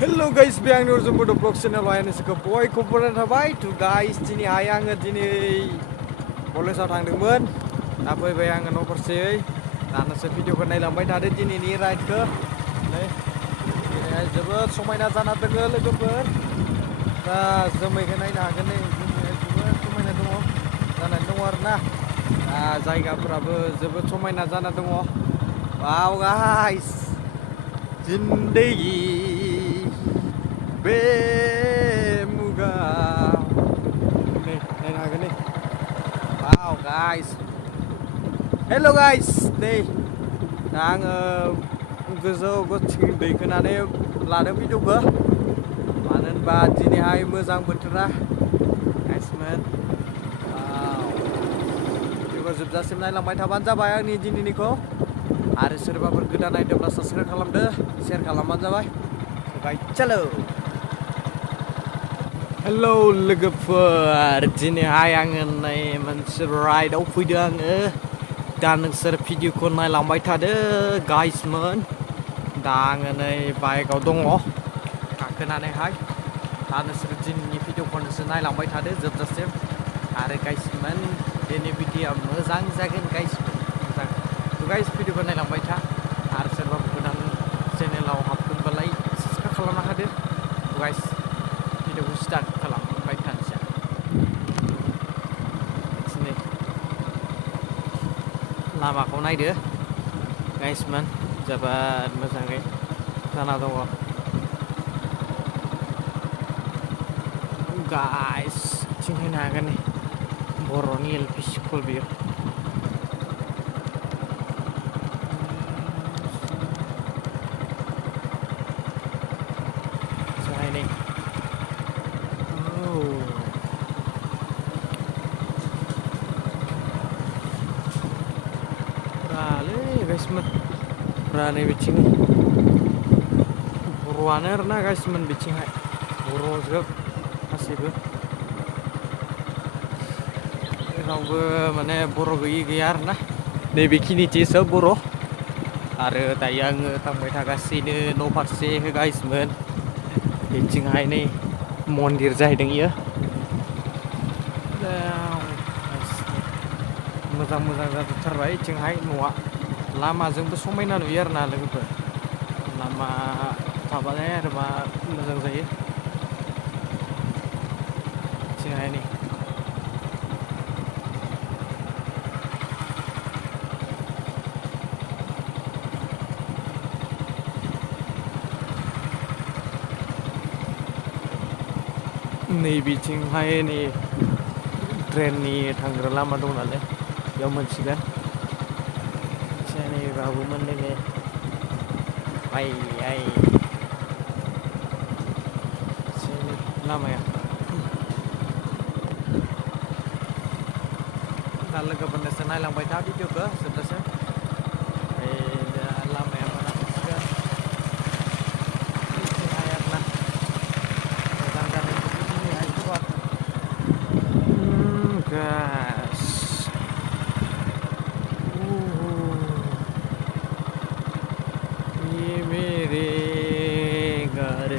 Hello guys, bे आंनि अर्जुन बड' blog चेनेलाव आइनोसोखौ बयखौबो बरायनाय थाबाय to guys दिनैहाय आङो कलेजाव थांदोंमोन दा फैबाय आङो न' फारसेयै दानोसो भिडिअखौ नायलांबाय थादो दिनैनि राइडखौ नै दिनैहाय जोबोद समायना जाना दङ लोगोफोर दा जोमैखौ नायनो हागोन नै जोमैया जोबोद समायना दङ जानानै दङ आरोना दा जायगाफोराबो जोबोद समायना जाना दङ wow guys जिंदगी बे मुगा नै नायनो हागोन नै wow guys hello guys नै दा आङो गोजौ गथिं दैखोनानै लादों भिडिअखौ मानो होनबा दिनैहाय मोजां बोथोरा गाइसमोन भिडिअखौ जोबजासिम नायलांबाय थाबानो जाबाय आंनि दिनैनिखौ आरो सोरबाफोर गोदान नायदोंब्ला साबस्क्राइब खालामदो शेयार खालामबानो जाबाय बाय चलो हेलौ लोगोफोर दिनैहाय आङो नै मोनसे राइडआव फैदों आङो दा नोंसोर भिडिअखौ नायलांबाय थादो गाइसमोन दा आङो नै बाइकआव दङ गाखोनानैहाय दा नोंसोर दिनैनि भिडिअखौ नोंसोर नायलांबाय थादो जोबजासिम आरो गाइसमोन दिनै भिडिअआ मोजां जागोन गाइसमोन मोजां गाइस भिडिअखौ नायलांबाय था आरो सोरबाफोर गोदान चेनेलाव हाबदोंबालाय साबस्क्राइब खालामना होदो गाइस भिडिअखौ स्टार्ट खालामबाय थानोसै दिनै लामाखौ नायदो गाइसमोन जोबोद मोजाङै जाना दङ गाइस थिं नायनो हागोन नै बर'नि एल.पि. स्कुल बियो जाहाय नै पुरालै गाइसमोन पुरा नै बिथिं बर'आनो आरोना गाइसमोन बिथिंहाय बर'जोब गासैबो रावबो माने बर' गैयि गैया आरोना नैबेखिनिथि सोब बर' आरो दायो आङो थांबाय थागासिनो न' फारसे गाइसमोन बिथिंहाय नै मन्दिर जाहैदों इयो मोजां मोजां जाजोबथारबाय बिथिंहाय न'आ लामाजोंबो समायना नुयो आरोना लोगोफोर लामा थाबालाय आरो मा मोजां जायो बिथिंहाय नै नै बिथिंहाय नै ट्रेननि थांग्रा लामा दं नालाय बेयाव मोनसिगोन नै बाबुमोन नै आइ आइ लामाया दा लोगोफोरनोसो नायलांबाय था भिडिअखौ जोबजासिम लामाया मोना मोनसिगोन बिथिंहाय आरोना मोजां जादों दिनैहाय खबर गास मेरे घर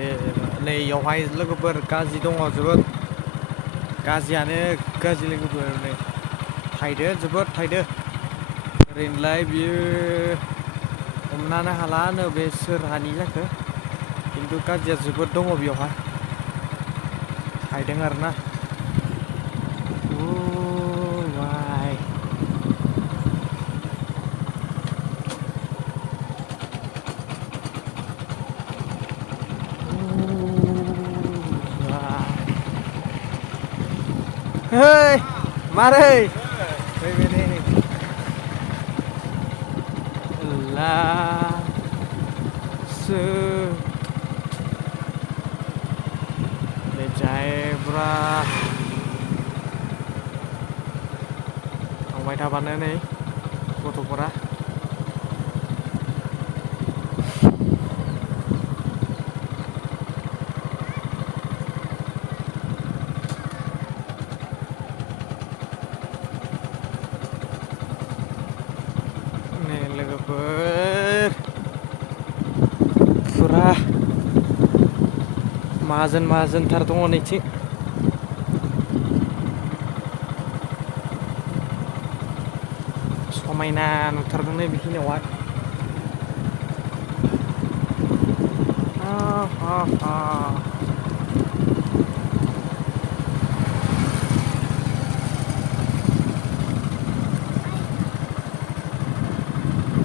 नै इयावहाय लोगोफोर गाज्रि दङ जोबोद गाज्रियानो गाज्रि लोगोफोर नै थाइदो जोबोद थाइदो ओरैनोलाय बियो हमनानो हालानो बे सोरहानि जाखो खिन्थु गाज्रिया जोबोद दङ बेयावहाय थाइदों आरोना बाय Hei, mari. Ini. La se Lejebra. थांबाय थाबानो नै गथ'फोरा लोगोफोर फुरा माहाजोनथार दङ नैथिं समायना नुथारदों नै बेखिनियावहाय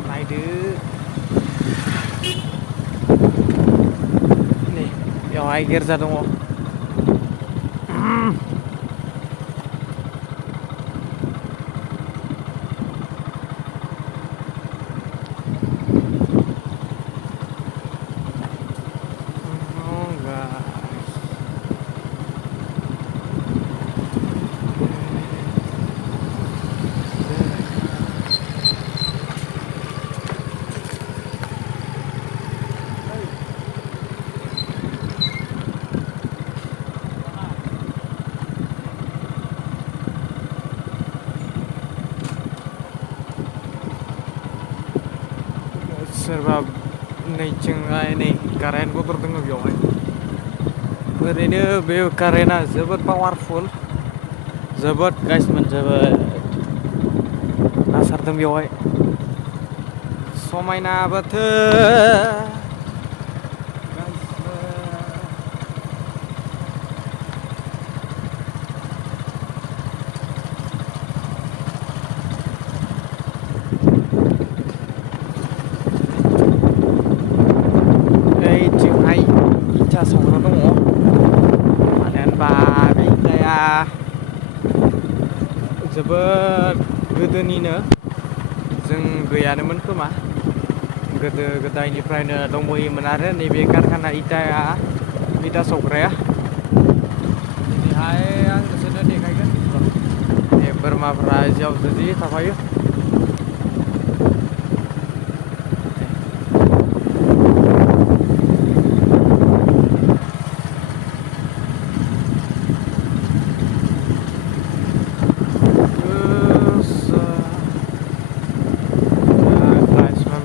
नायदो नै बेवहाय गिर्जा दङ सोरबा नैथिंहाय नै कारेन्ट मटर दङ बेवहाय ओरैनो बे कारेन्टआ जोबोद पावारफुल जोबोद गाइसमोन जोबोद नासारदों बेवहाय समायना बोथोर इथा सावग्रा दङ मानो होनबा बे इथाया जोबोद गोदोनिनो जों गैयानोमोन खोमा गोदो गोदायनिफ्रायनो दंबोयोमोन आरो नैबे कारखाना इथा सावग्राया दिनैहाय आं नोंसोरनो देखायगोन बे बोरमाफ्रा जियावसो जि थाफायो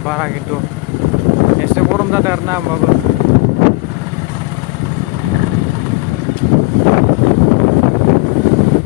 बारा खिन्थु एसे गरम जादों आरो ना होमबाबो